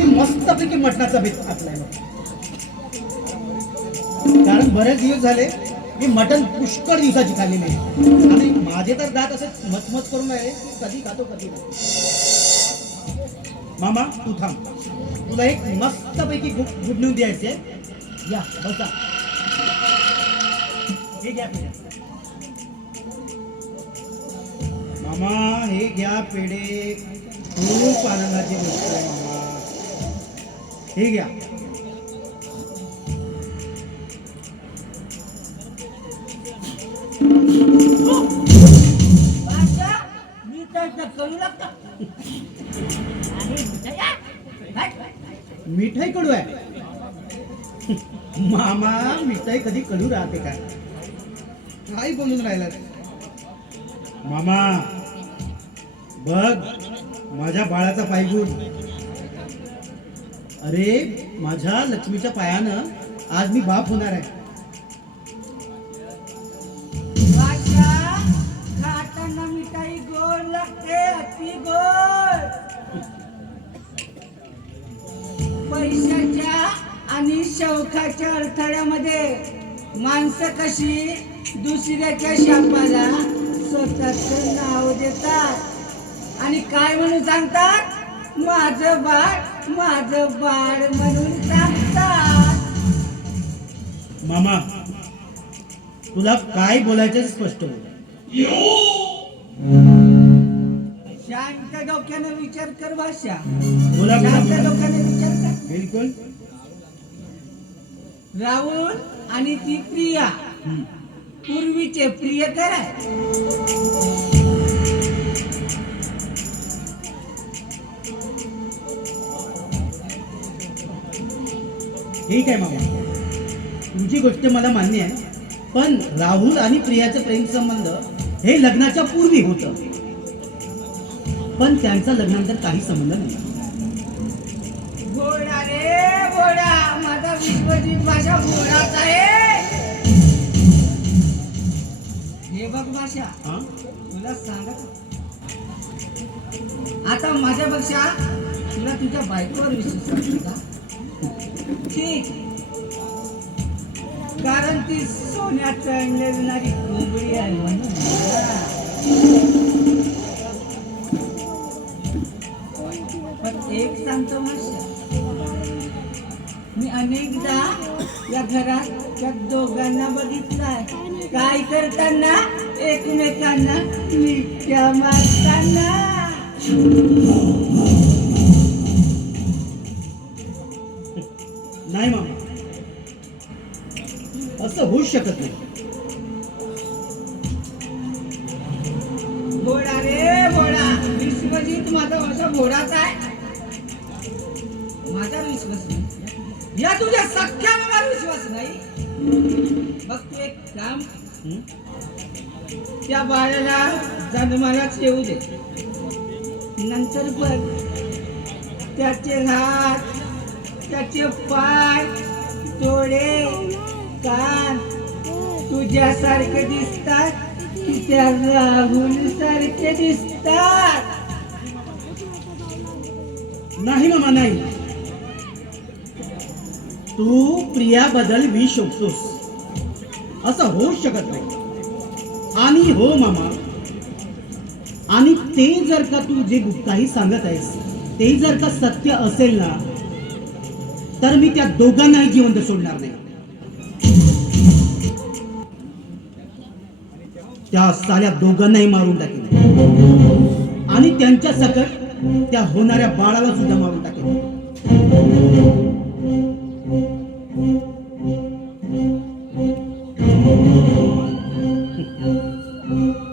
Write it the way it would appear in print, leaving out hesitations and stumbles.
मी मस्तपैकी मटणाचा बेत आखलाय. कारण बरेच दिवस झाले मी मटण पुष्कळ दिवसाची खाल्लेली आहे आणि माझे तर दात असे मचमच करून राहिले की कधी खातो कधी नाही. मामा तू थांब, तुला एक मस्तपैकी गुड न्यूज द्यायची आहे. या बसा. हे घ्या पेढे. मामा हे घ्या पेढे, खूप आनंदाची गोष्ट आहे मामा. हे घ्या. मिठाई कडू आहे मामा. मिठाई कधी कडू राहते का? काय बोलून राहिला मामा? बघ माझ्या बाळाचा पायगुण. अरे माझ्या लक्ष्मीच्या पायानं आज मी बाप होणार आहे. खाताना मिठाई गोड लागते, अति गोड. पैशाच्या आणि शौकाच्या अडथळ्यामध्ये माणसं कशी दुसऱ्याच्या शापाला स्वतःचं नाव देतात आणि काय म्हणून सांगतात? माझं बाळ म्हणून सांगतात. मामा तुला काय बोलायचं स्पष्ट बोल. शांत डोक्यानं विचार कर भाषा. बोला शांत डोक्यानं विचार कर. बिलकुल. राहुल आणि ती प्रिया पूर्वीचे प्रिय कराय. ठीक आहे मामा, तुमची गोष्ट मला मान्य आहे. पण राहुल आणि प्रियाचं प्रेम संबंध हे लग्नाच्या पूर्वी होतं, पण त्यांचा लग्नानंतर काही संबंध नाही. घोडा रे घोडा, माझा विश्वजीत भाषा घोडाच आहे. हे बघ भाषा, तुला सांगत आता माझ्यापेक्षा तुला तुझ्या बायकोवर विश्वास वाटतो का? ठीक, कारण ती सोन्याचं अंडरणारी कोंबडी आहे म्हणून. पण एक सांगतो भाषा, मी अनेकदा या घरात त्या दोघांना बघितलंय काय करताना, एकमेकांना मिठ्या मारताना. नाही मामा, असं होऊ शकत नाही. घोडा रे घोडा, विश्वजीत माझा असा घोडाच आहे. माझा विश्वास नाही, या तुझ्या सख्या मला विश्वास नाही. बघ तू एक काम, त्या बाळाला जन्मालाच येऊ दे, नंतर बघ त्याचे हात, त्याचे पाय, डोळे, कान तुझ्यासारखे दिसतात की त्या राहुल सारखे दिसतात? नाही मामा नाही, तू प्रियाबद्दल विष शोधतोस, असं होऊच शकत नाही. आणि हो मामा, आणि ते जर का तू जे काही सांगत आहेस ते जर का सत्य असेल ना, तर मी त्या दोघांनाही जिवंत सोडणार नाही. त्या साऱ्या दोघांनाही मारून टाकेन आणि त्यांच्या सकट त्या होणाऱ्या बाळाला सुद्धा मारून टाकेन.